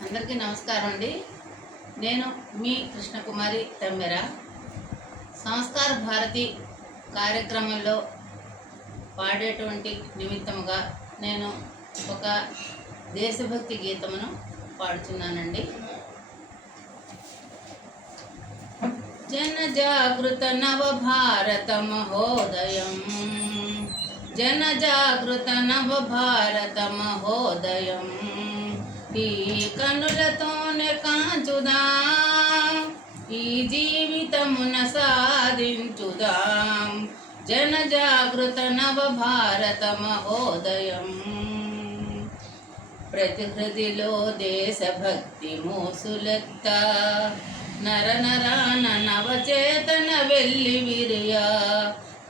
అందరికీ నమస్కారం అండి. నేను మీ కృష్ణకుమారి తమ్మెర. సంస్కార భారతి కార్యక్రమంలో పాడేటువంటి నిమిత్తముగా నేను ఒక దేశభక్తి గీతమును పాడుతున్నానండి. జనజాగృత నవభారత మహోదయం, జనజాగృత నవభారత మహోదయం. ఈ కనులతోనే కాంచుదాం, ఈ జీవితమున సాధించుదాం. జనజాగృత నవభారత మహోదయం. ప్రతి హృదిలో దేశభక్తి మోసులెత్త, నరనరాన నవచేతన వెల్లివిరియా.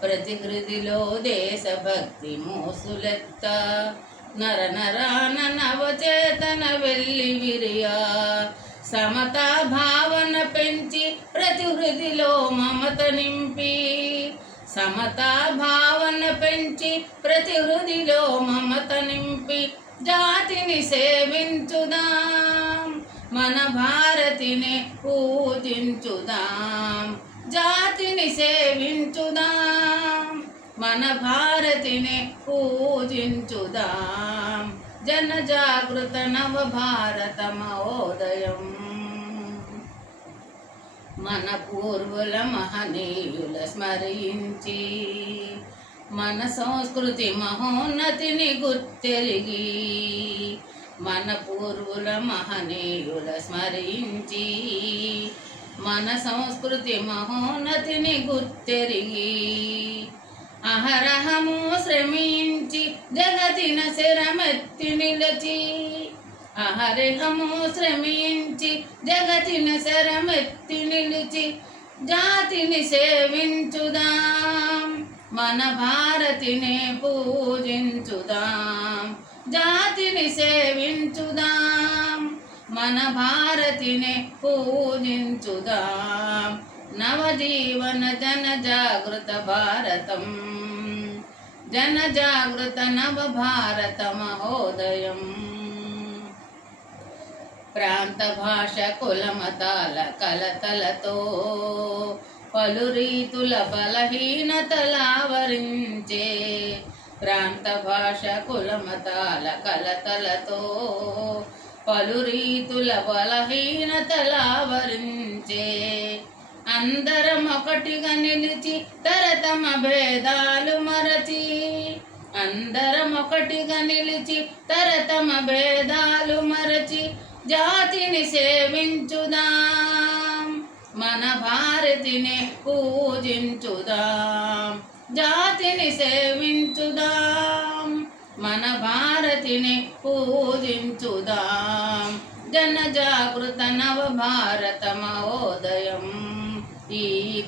ప్రతి హృదిలో దేశభక్తి మోసులెత్త, నరనరాన నవచేతన వెల్లివిరియా. సమతా భావన పెంచి ప్రతి హృదిలో మమత నింపి, సమతా భావన పెంచి ప్రతి హృదిలో మమత నింపి. జాతిని సేవించుదాం, మన భారతిని పూజించుదాం. జాతిని సేవించుదాం, మన భారతిని పూజించుదాం. జనజాగృత నవభారత మహోదయం. మన పూర్వుల మహనీయుల స్మరించి, మన సంస్కృతి మహోన్నతిని గుర్తెరిగి. మన పూర్వుల మహనీయుల స్మరించి, మన సంస్కృతి మహోన్నతిని గుర్తెరిగి. అహరహము శ్రమించి జగతిన శరమెత్తి నిలచి, అహరహము శ్రమించి జగతిన శరమెత్తి నిలిచి. జాతిని సేవించుదాం, మన భారతిని పూజించుదాం. జాతిని సేవించుదాం, మన భారతిని పూజించుదాం. నవజీవన జనజాగృత భారతం, జనజాగృత నవభారత మహోదయం. ప్రాంత భాష కులమతాల కలతలతో పలు రీతుల బలహీనతలావరించే. ప్రాంత భాష కులమతాల కలతలతో పలు రీతుల బలహీనతలావరించే. అందరం ఒకటిగా నిలిచి తరతమ భేదాలు మరచి, అందరం ఒకటిగా నిలిచి తరతమ భేదాలు మరచి. జాతిని సేవించుదాం, మన భారతిని పూజించుదాం. జాతిని సేవించుదాం, మన భారతిని పూజించుదాం. జనజాగృత నవభారత మహోదయం. ఈ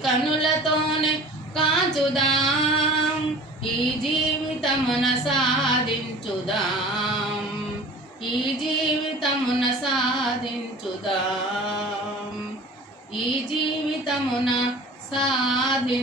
కనులతోనే కాంచుదాం, ఈ జీవితమున సాధించుదాం. ఈ జీవితమున సాధించుదాం, ఈ జీవితమున సాధించుదాం.